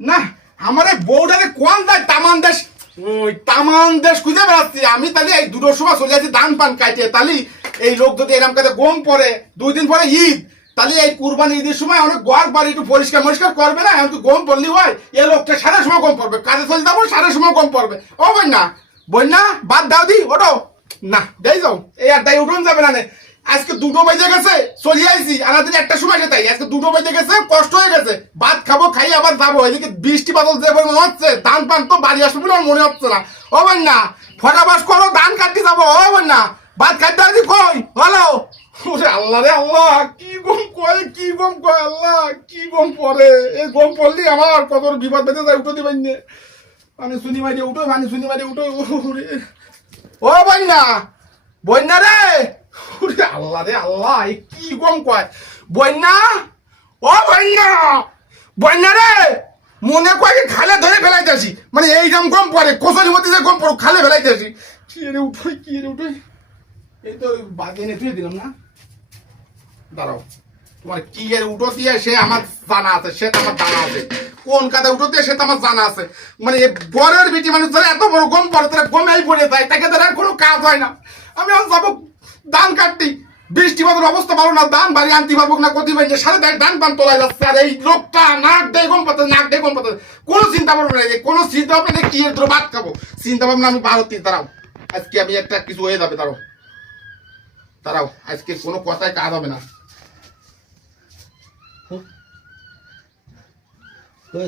না আমার এই বউটাকে কোন যায় তামান দেশ খুঁজে বেড়াচ্ছি আমি। তাহলে এই দুটোর সময় চলে যাচ্ছি ধান পান কাটিয়ে। তাহলে এই লোক যদি এরকম কাছে গম পরে 2 দিন পরে ঈদ, তাহলে এই কুরবানি ঈদের সময় অনেক ঘর বাড়ি একটু পরিষ্কার মরিষ্কার করবে না? এখন তো গম পড়লি হয়, এ লোকটা সারা সময় গম পড়বে, কাজে চলে যাবো সারা সময় গম পড়বে। ও বন্যা বাদ দাও দি ওটো না দেই যাও, এই আর তাই উঠুন যাবে না। আজকে 2টো বেজে গেছে, চলে আইছি আনাদিন একটা সময় যেতাই, আজকে 2টো বেজে গেছে, কষ্ট হয়ে গেছে, ভাত খাবো, খাই আবার যাবো। এদিকে বৃষ্টি বাদল যে মনে হচ্ছে, ধান পান তো বাড়ি আসবে বলে মনে হচ্ছে না। ও বন্যা ফটাবাস করো, ধান কাটতে যাবো। ও বন্যা ভাত খাইতে আসি কই হলো? আল্লাহ রে আল্লাহ, কি গম কয় আল্লাহ, কি গম পরে। এই গম পড়লি আমার কত বিপদ বেঁধে যায়, উঠো দিবেন না। পানি শুনি মারি উঠো, পানি শুনি মারি উঠো। ও বন্যা রে, আল্লাহ রে আল্লাহ, কি গম কয় বন্যা। ও বন্যা রে, মনে কয় খালে ধরে ফেলাইতেছি, মানে এইরকম গম পড়ে, কোচের মধ্যে যে গম পড়ো খালে ফেলাইতেছি। কি রে উঠোই, কি রে উঠোই, এই তো বাগে এনে তুই দিলাম না। দাঁড়াও, তোমার কি এর উঠো দিয়ে সে আমার জানা আছে, সে তো আমার জানা আছে, কোন কাদা উঠো দিয়ে সে তো আমার জানা আছে। মানে বরের বিটি মানুষ ধরে এত বড় গম পড়ে, তারা গমেই পড়ে যায়, তাকে ধরে আর কোনো কাজ হয় না। আমি আর যাবো ধান কাটতি, বৃষ্টি বাদল অবস্থা ভালো না, ধান বাড়ি আনতে পারবো না, কতি ভাই সাড়ে ধান পান তোলাই যাচ্ছে। আর এই লোকটা নাক দেয় গম পাতে, নাক দেয় গম পাতে, কোনো চিন্তা ভাবনা নেই, কোনো চিন্তা ভাবনা নেই, কি এর ভাত খাবো চিন্তা ভাবনা আমি ভারতী। দাঁড়াও, আজকে আমি একটা কিছু হয়ে যাবে, দাঁড়াও আজকে কোনো কথায় কাজ হবে না। হ্যাঁ